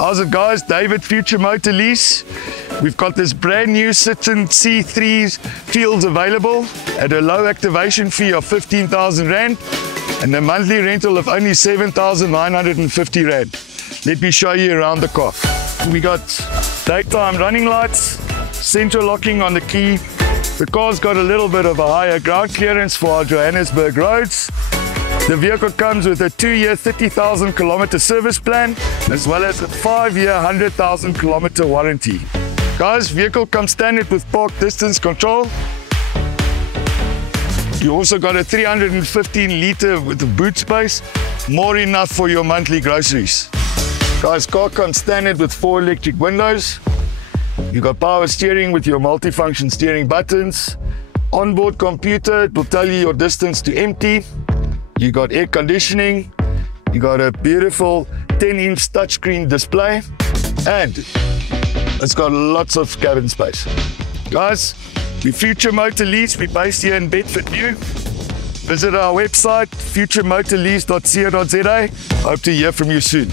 How's it, guys? David, Future Motor Lease. We've got this brand new Citroen C3 Fields available at a low activation fee of 15,000 Rand and a monthly rental of only 7,950 Rand. Let me show you around the car. We got daytime running lights, central locking on the key. The car's got a little bit of a higher ground clearance for our Johannesburg roads. The vehicle comes with a 2-year 30,000 kilometer service plan, as well as a 5-year 100,000 kilometer warranty. Guys, vehicle comes standard with park distance control. You also got a 315 litre with the boot space, more enough for your monthly groceries. Guys, car comes standard with 4 electric windows. You got power steering with your multifunction steering buttons. Onboard computer, it will tell you your distance to empty. You got air conditioning, you got a beautiful 10-inch touchscreen display, and it's got lots of cabin space. Guys, we Future Motor Lease, we're based here in Bedford New. Visit our website, futuremotorlease.co.za. Hope to hear from you soon.